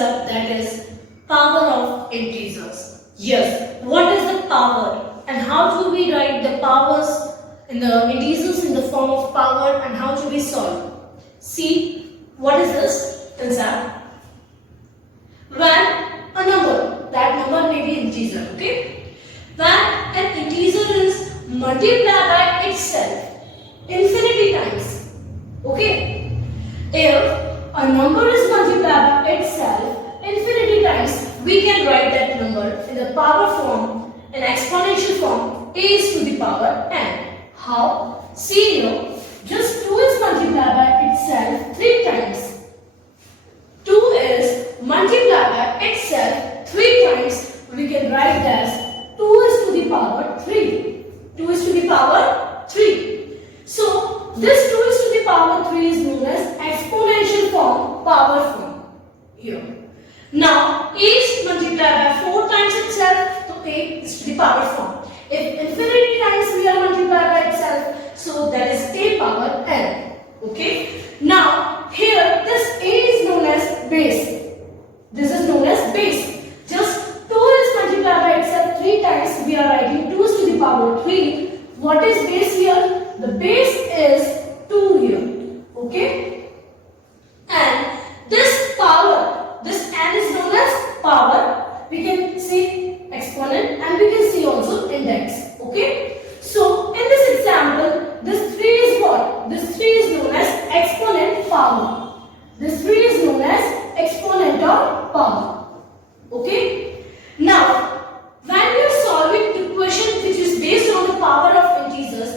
concept, that is power of integers. Yes, what is the power and how do we write the powers in the integers in the form of power and how do we solve? See, what is this concept? When a number, that number may be integer, okay? When an integer is multiplied by itself infinity times, okay? If a number is multiplied by itself infinity times, we can write that number in the power form, in exponential form, a is to the power n. How? See here, just 2 is multiplied by itself 3 times. 2 is multiplied by itself 3 times. We can write as 2 is to the power 3. 2 is to the power 3. So, this 2 is to the power 3 is known as exponential form, power form. Here. Now, a is multiplied by 4 times itself, so a is to the power form. If infinity times we are multiplied by itself, so that is a power n. Okay. Now, here this a is known as base. This is known as base. Just 2 is multiplied by itself 3 times. We are writing 2 is to the power 3. What is base here? The base is 2 here. Okay. And this power, this n is known as power. We can see exponent and we can see also index. Okay. So, in this example, this 3 is what? This 3 is known as exponent power. This 3 is known as exponent of power. Okay. Now, when we are solving the question which is based on the power of integers,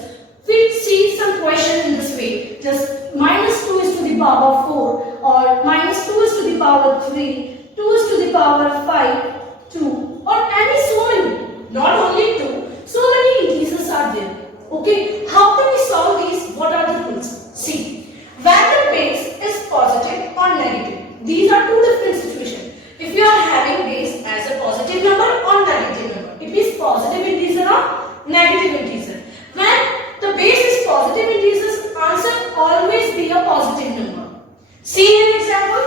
we see some question in this way. Just minus 2 is to the power 4 or minus 2 is to the power 3, 2 is to the power 5, 2 or any so many. Not only 2, so many integers are there. Okay. How can we solve these? What are the rules? See, when the base is positive or negative, these are two different situations. If you are having base as a positive number or negative number, it is positive integer or negative integer. When the base is positive integers, answer always be a positive number. See an example,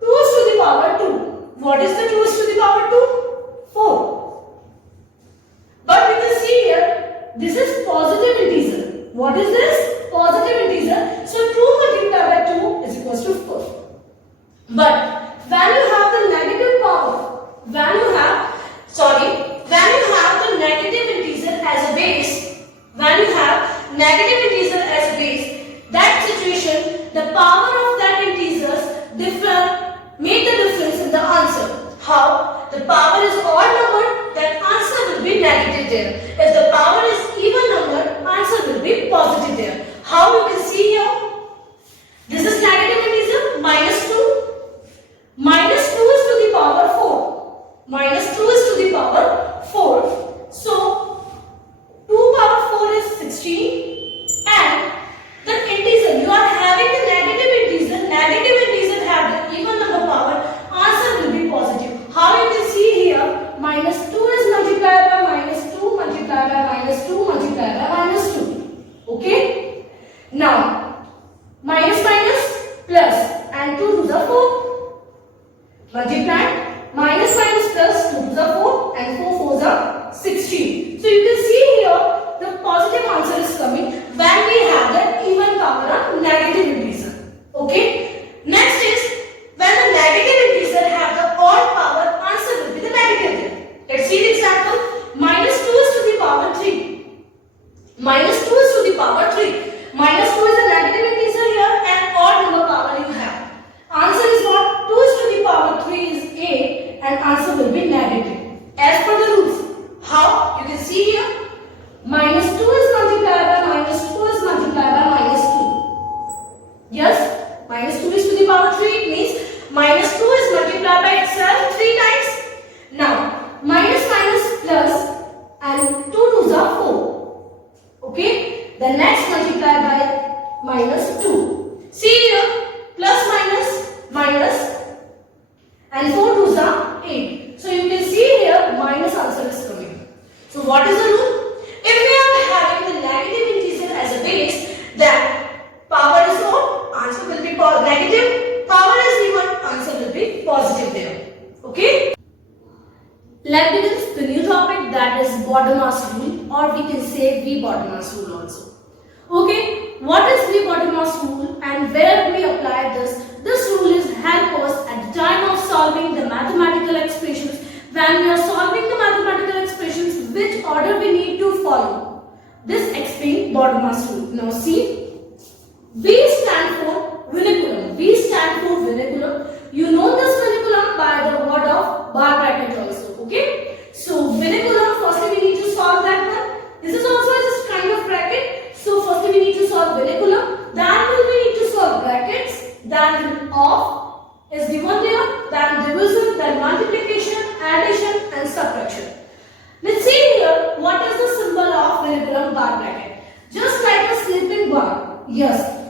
2 is to the power 2. What is the 2 is to the power 2? 4. But you can see here, this is positive integer. What is this? Positive integer. So 2 multiplied by 2 is equals to 4. But when you have the negative power, when you have the negative integer as a base, when you have negative integer as a base, that situation, the power of that integers make the difference in the answer. How? The power is odd number, that answer will be negative there. If the power is even number, answer will be positive there. How you can see here? This is negative integer, minus 2. Minus 2 is to the power 4. Minus 2 is to the power 4. So, 2 power 4 is 16. And the integer, you are having the negative integer have the even number power, answer will be positive. How you can see here, minus 2 is multiplied by minus 2, multiplied by minus 2, multiplied by minus 2. Okay? Now, minus plus and 2 to the 4. Multiply, minus plus 2 to the 4 and 4 4s are 16. So, you can see here, the positive answer is coming when we have the even power of negative integer. Okay? Next is, when the negative integer have the odd power, answer will be the negative. Let's see the example. Minus 2 is to the power 3. Minus 2 is to the power 3. Minus 2 is a negative integer here and odd number power you have. Answer is what? 2 is to the power 3 is 8 and answer will be negative. As per the rules. How? You can see here. Minus 2 is multiplied by minus 2 is multiplied by minus 2. Yes? Minus 2 is to the power 3. It means minus 2 is multiplied by itself 3 times. Now, minus plus and 2 2s are 4. Okay? The next multiplied by minus 2. See here, plus minus and 4 2s are 8. So you can see here minus answer is coming. So what is the rule? If we are having the negative integer as a base, then power is odd, answer will be negative. Power is even, answer will be positive there. Let's begin the new topic, that is Bottom-Mass rule, or we can say V Bottom-Mass rule also. Okay, what is V Bottom-Mass rule and where we apply this? This rule is help us at the time of solving the mathematical expressions. When we are solving the mathematical expressions, which order we need to follow? This explains Bottom-Mass rule. Now see, V stand for vinculum. V stand for vinculum. You know this vinculum by the word of bar bracket also. Okay. So vinculum, firstly we need to solve that one. This is also just kind of bracket. So firstly we need to solve vinculum. Then we need to solve brackets. Then of is given there. Then division. Then multiplication, addition, and subtraction. Let's see here what is the symbol of vinculum bar bracket. Just like a sleeping bar. Yes.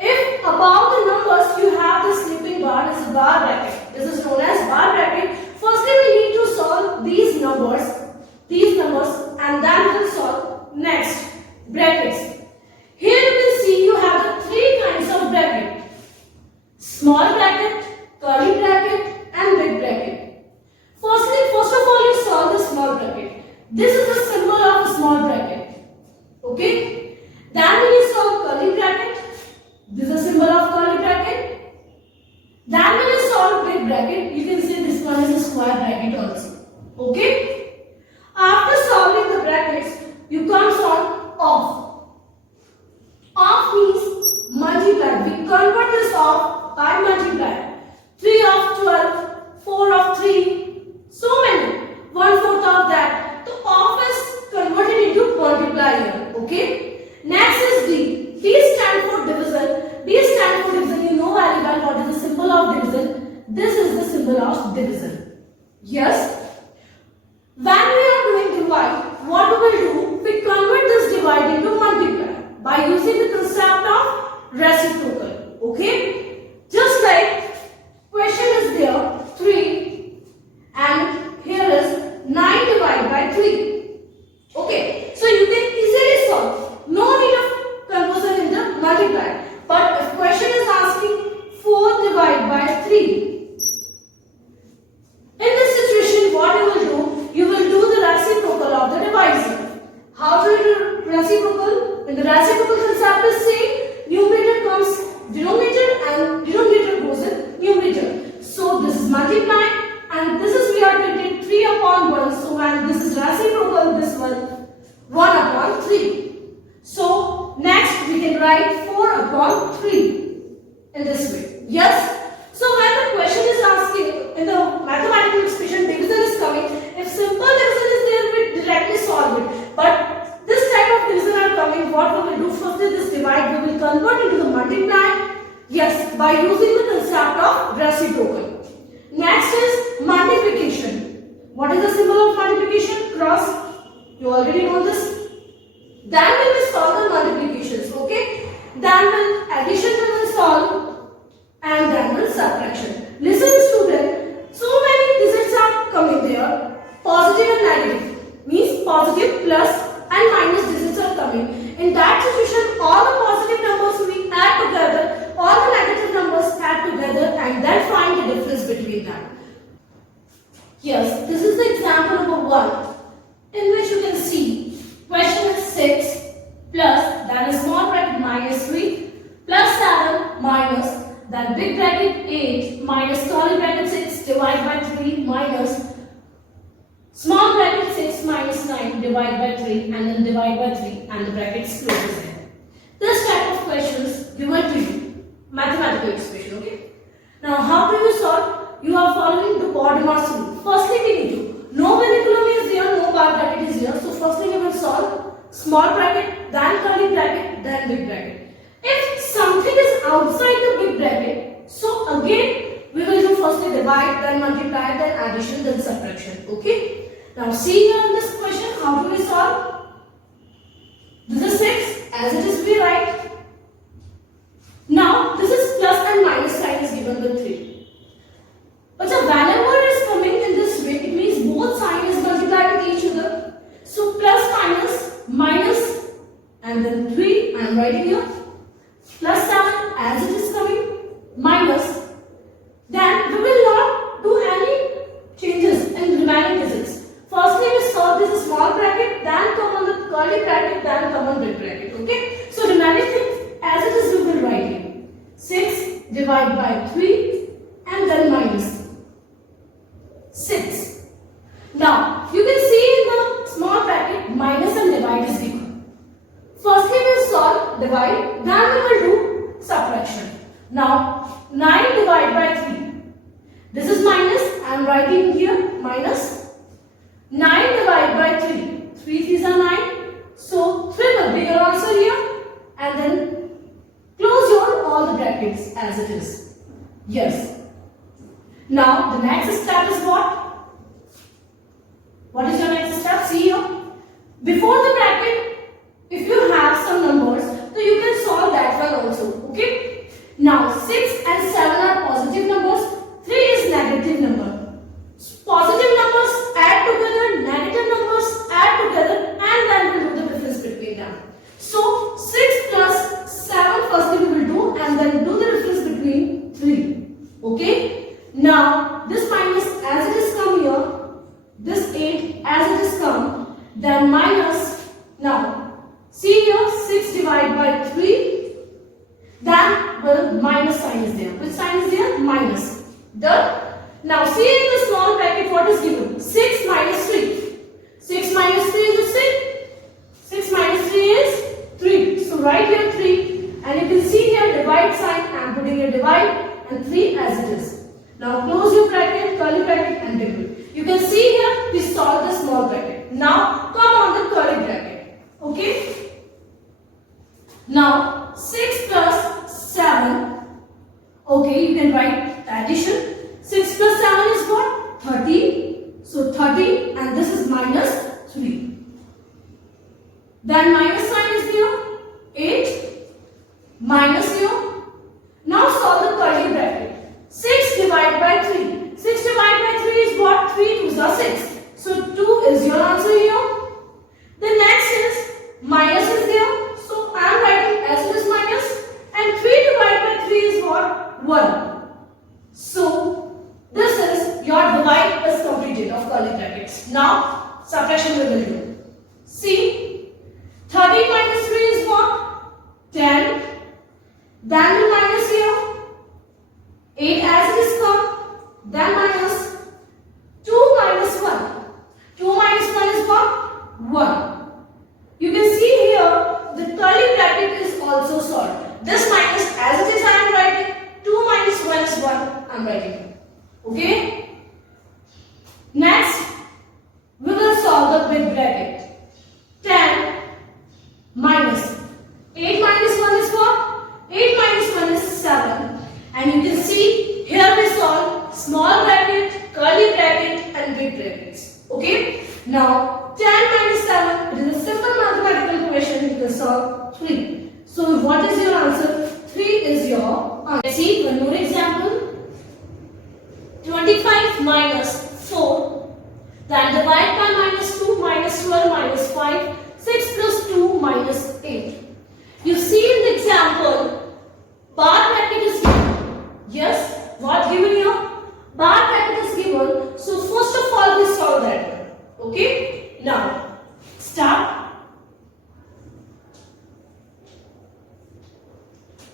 If above the numbers you have the sleeping bar, this is bar bracket. This is known as bar bracket. Firstly, we need to solve these numbers, and then we will solve next brackets. Here you can see you have the three kinds of bracket: small bracket, curly bracket, and big bracket. First of all, you solve the small bracket. This is the symbol of a small bracket. Okay. Then when you solve curly bracket, this is a symbol of curly bracket. Then when you solve big bracket, you can see this one is a square bracket also. Okay. After solving the brackets, you come on off. Off means multiply. We convert this off by multiply. 3 of 12, 4 of 3, so many. 1/4 of that. So off is converted into multiplier. Okay. Next is D. D stand for division. D stand for division. You know very well what is the symbol of division. This is the symbol of division. Yes. When we are doing divide, what we will do? We convert this divide into multiply by using the concept of reciprocal. Okay. Just like question is there 3 and here is 9 divided by 3. Okay. So you can easily solve. No need of conversion in the multiply. But if question is asking 4 divided by 3, in this situation what you will do? You will do the reciprocal of the divisor. How do you do reciprocal? In the reciprocal concept is same. Numerator comes denominator and denominator goes in numerator. So this is multiply and this is we are taking 3 upon 1. So when this is reciprocal, this one 1 upon 3. So next we can write 4 upon 3 in this way. Yes. So when the question is asking in the mathematical expression division is coming, if simple division is there, we directly solve it. But this type of division are coming, what we will do first is this divide we will convert into the multiply. Yes, by using the concept of reciprocal. Next is multiplication. What is the symbol of multiplication? Cross. You already know this. Then we will solve the multiplications. Okay. Then will addition we will solve. And then will subtraction. Listen student, so many digits are coming there. Positive and negative means positive plus and minus digits are coming. In that situation, all the positive numbers we add together, all the negative numbers add together and then find the difference between them. Yes, this is the example number 1 in which you can see question is 6 plus then a small bracket minus 3 plus 7 minus then big bracket 8 minus curly bracket 6 divided by 3 minus small bracket 6 minus 9 divided by 3 and then divide by 3 and the brackets closes there. This type of questions given to you, mathematical expression, okay? Now how do you solve? You are following the Bottom-Mass rule. Firstly we need to, no vinculum is there, no bar bracket is there. So firstly we will solve small bracket, then curly bracket, then big bracket. If something is outside the big bracket, so again we will do firstly divide, then multiply, then addition, then subtraction. Okay. Now see here in this question, how do we solve? This is 6, as it is we write. Now this is plus and minus sign is given with 3. But so whenever it is coming in this way, it means both signs is multiplied with each other. So plus minus and then 3 I am writing here. Plus 7 as it is coming, minus, then we will not do any changes in remaining digits. Now the next step is what? What is your next step? See here. Before the bracket, if you have some numbers, so you can solve that one also. Okay. Now 6 and 7 are positive numbers. 3 is negative number. Positive numbers add together, negative numbers add together, and then we will do the difference between them. So 6 plus 7 first we will do, and then do the difference between 3. Okay. Now this minus as it is come here, this 8 as it is come, then minus. Now see here, 6 divided by 3, then well, minus sign is there. Which sign is there? Minus. Done. Now see in the small bracket what is given? 6 minus 3. 6 minus 3 is 6. 6 minus 3 is 3. So write here 3, and you can see here divide sign. I am putting a divide and 3 as it is. Now close your bracket, curly bracket, and divide. You can see here we solve the small bracket. Now come on the curly bracket. Okay. Now 6 plus 7. Okay, you can write addition. 6 plus 7 is what? 30. So 30, and this is minus 3. Then minus sign is here. 8 minus here. Now solve the curly bracket. 6 divided by 3. 6 divided by 3 is what? 3 2s are 6. So 2 is your answer here. The next is minus is there. So I am writing as it is minus. And 3 divided by 3 is what? 1. So this is your divide is completed of curly brackets. Now subtraction we will do. See, 30 minus 3 is what? 10. Then we minus here. 8 as it is come. Then minus 2 minus 1. 2 minus 1 is what? 1. You can see here the curly bracket is also solved. This minus as it is I am writing. 2 minus 1 is 1 I am writing. Okay. Next we will solve the big bracket. 10 minus 8 minus 1 is what? 8 minus 1 is 7. And you can see here we solve small bracket, curly bracket, and big brackets. Okay. Now 10 minus 7, it is a simple mathematical question. You can solve 3. So what is your answer? 3 is your answer. Let's see one more example. 25 minus 4. Then divide by minus 2, minus 12, minus 5. 6 plus 2 minus 8. You see in the example, bar bracket is given. Yes, what given here? Bar bracket is given. So first of all, we solve that one. Okay. Now start.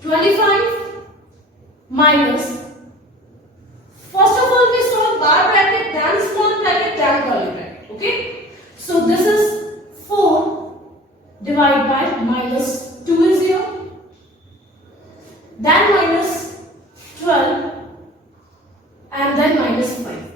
25 minus. First of all, we solve bar bracket, then small bracket, then curly bracket. Okay. So this is 4 divided by minus 2 is here. Then minus 12 and then minus 5.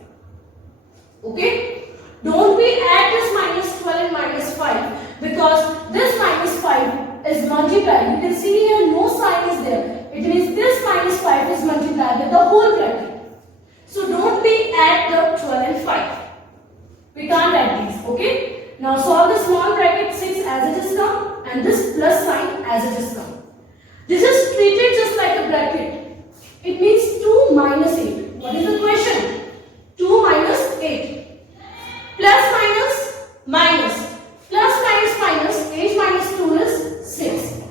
Okay. Don't we add this minus 12 and minus 5 because this minus 5 is multiplied. You can see here no sign is there. It means this minus 5 is multiplied with the whole bracket. So don't we add the 12 and 5. We can't add these. Okay. Now solve the small bracket 6 as it is come and this plus sign as it is come. This is treated just like a bracket. It means 2 minus 8. What is the question? 2 minus 8. Plus minus minus. Plus minus minus. 8 minus 2 is 6.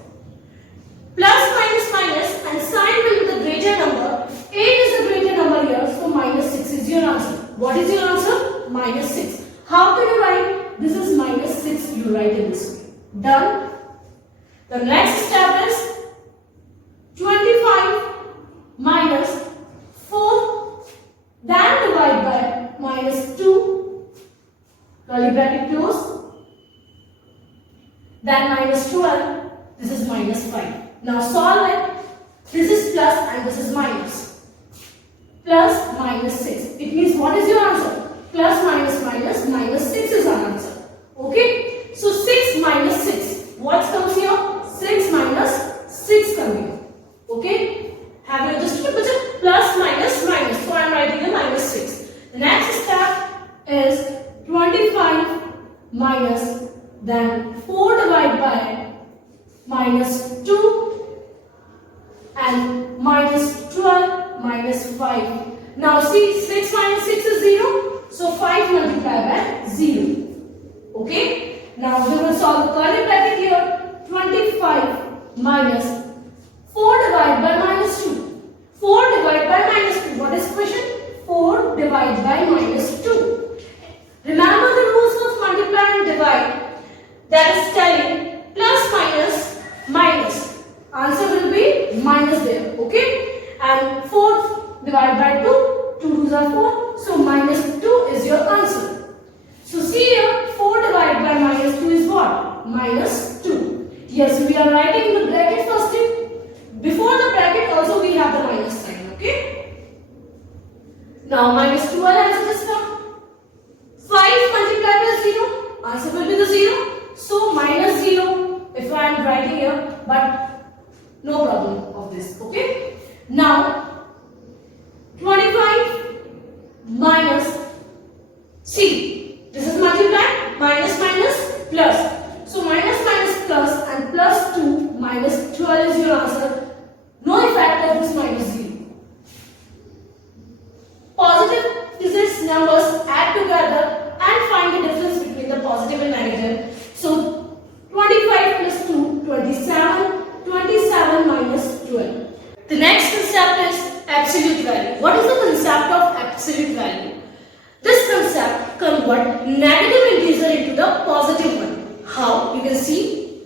Plus minus minus and sign will be the greater number. 8 is the greater number here. So minus 6 is your answer. What is your answer? Minus 6. How can you write? This is minus 6. You write in this way. Done. The next step is 25 minus 4. Then divide by minus 2. Curly bracket close. Then minus 12. This is minus 5. Now solve it. This is plus and this is minus. Plus minus 6. It means what is your answer? Plus minus minus minus 6 is our answer. Okay. So 6 minus 6. What comes here? 6 minus 6 comes here. Okay. Have you understood? Plus minus minus. So I am writing a minus. minus, then 4 divided by minus 2 and minus 12 minus 5. Now see, 6 minus 6 is 0. So 5 multiplied by 0. Okay. Now we will solve the curly bracket here. 25 minus 4 divided by minus 2. 4 divided by minus 2. What is question? 4 divided by minus 2. Remember the rules of multiply and divide. That is telling plus minus minus. Answer will be minus there. Okay. And 4 divided by 2. 2 2s are 4. So minus 2 is your answer. So see here, 4 divided by minus 2 is what? Minus 2. Yes, we are writing in the bracket first thing. Before the bracket also we have the minus sign. Okay. Now minus 12 answer just come. 5 multiplied by 0. Answer will be the 0. So minus 0 if I am writing here. But no problem of this. Okay. Now 25 minus C. This is multiply, minus minus plus. So minus minus plus and plus 2 minus 12 is your answer. No effect of this minus 0. Positive digits numbers add together and find the difference between the positive and negative. So 25 plus 2, 27. 27 minus 12. The next concept is absolute value. What is the concept of absolute value? This concept converts negative integer into the positive one. How? You can see.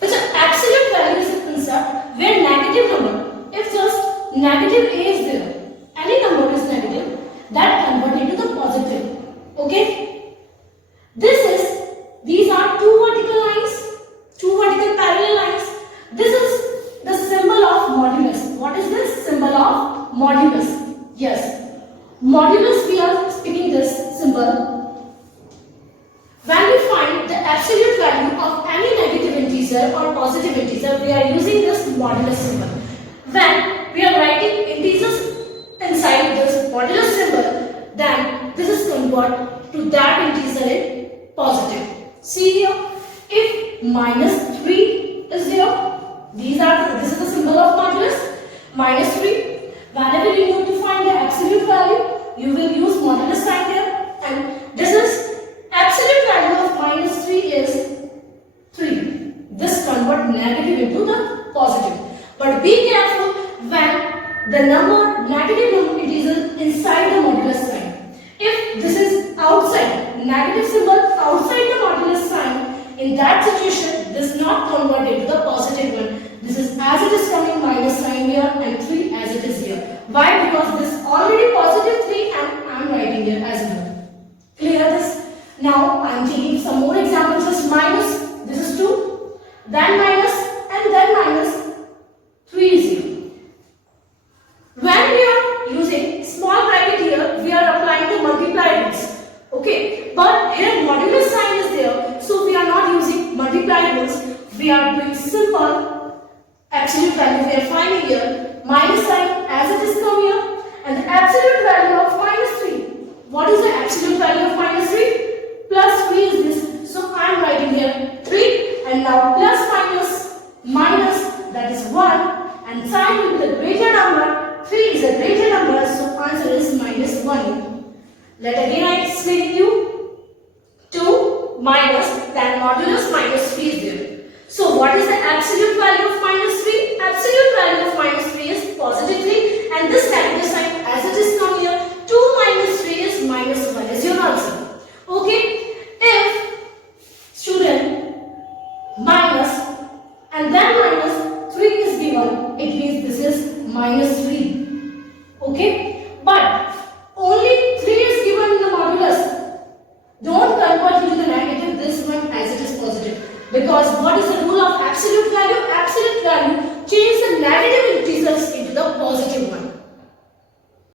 It's an absolute value is a concept where negative number, if just negative a is there, any number is negative, that convert into the positive. Okay? These are two vertical lines, two vertical parallel lines. This is the symbol of modulus. What is this? Symbol of modulus. Yes. Modulus, we are speaking this symbol. When we find the absolute value of any negative integer or positive integer, we are using this modulus symbol. When we are writing integers inside this modulus symbol, then this is convert to that integer in positive. See here, if minus 3 is here, this is the symbol of modulus, minus 3. Whenever you need to find the absolute value, you will use modulus sign there, and this is absolute value of minus 3 is 3. This convert negative into the positive. But be careful when the number negative number is inside the modulus sign. If this is outside, negative symbol outside the modulus sign, in that situation, this is not converted into the positive one. This is as it is coming minus sign here and 3 as it is here. Why? Because this is already positive 3 and I am writing here as well. Clear this? Now I am taking some more examples. Just minus, this is 2, then minus, and then minus 3 is 0. When we are using small bracket here, we are applying the multiply rules. Okay, but here modulus sign is there, so we are not using multiply rules. We are doing simple absolute value. We are finding here minus sign as it is come here, and the absolute value of minus 3. What is the absolute value of minus 3? Plus 3 is this. So I am writing here 3, and now plus minus, that is 1, and sign will be the greater number. 3 is a greater number, so answer is minus 1. Let again I explain you. 2 minus, then modulus minus 3 is there. So what is the absolute value of minus 3? Absolute value of minus 3 is positive 3, and this negative sign as it is come here, 2 minus 3 is minus 1 is your answer. Okay? If student minus and then minus 3 is given, it means this is minus 3. Okay? But only 3 is given in the modulus. Don't convert into the negative this one as it is positive. Because what is the rule of absolute value? Absolute value change the negative integers into the positive one.